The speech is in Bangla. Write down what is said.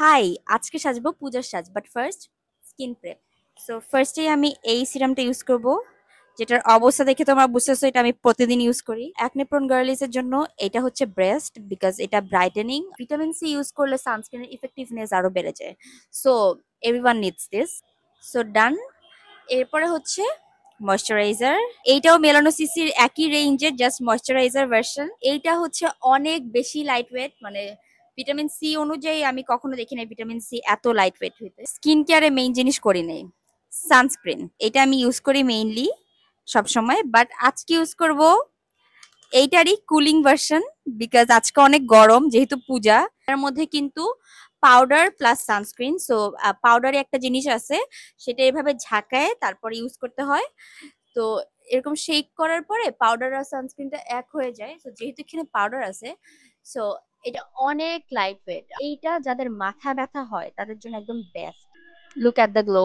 হাই, আজকে সাজবো পূজার সাজ but first skin prep. So ফার্স্টেই আমি এই সিরামটা ইউজ করব, যেটার অবস্থা দেখে তোমরা বুঝতেছো এটা আমি প্রতিদিন ইউজ করি। অ্যাকনে প্রোন গার্লিস এর জন্য এটা হচ্ছে বেস্ট বিকজ এটা ব্রাইটেনিং। ভিটামিন সি ইউজ করলে সানস্ক্রিনের ইফেক্টিভনেস আরো বেড়ে যায়। So everyone needs this. So done. এরপরে হচ্ছে ময়শ্চারাইজার। এইটাও মেলানো সিসির একই রেঞ্জের, জাস্ট ময়শ্চারাইজার ভার্সন। এইটা হচ্ছে অনেক বেশি লাইট ওয়েট, মানে ভিটামিন সি অনুযায়ী আমি কখনো দেখি নাই ভিটামিন সি এত লাইট ওয়েট হইতে। স্কিন কেয়ারে মেইন জিনিস করি নেই সানস্ক্রিন, এটা আমি ইউজ করি মেইনলি সবসময়, বাট আজকে ইউজ করব এইটারই কুলিং ভার্সন বিকজ আজকে অনেক গরম যেহেতু পূজা। তার মধ্যে কিন্তু পাউডার প্লাস সানস্ক্রিন। সো পাউডারে একটা জিনিস আছে, সেটা এভাবে ঝাঁকায় তারপরে ইউজ করতে হয়। তো এরকম শেক করার পরে পাউডার আর সানস্ক্রিনটা এক হয়ে যায়। তো যেহেতু এখানে পাউডার আছে, সো এটা অনেক লাইট ওয়েট। এইটা যাদের মাথা ব্যথা হয় তাদের জন্য একদম best. Look at the glow.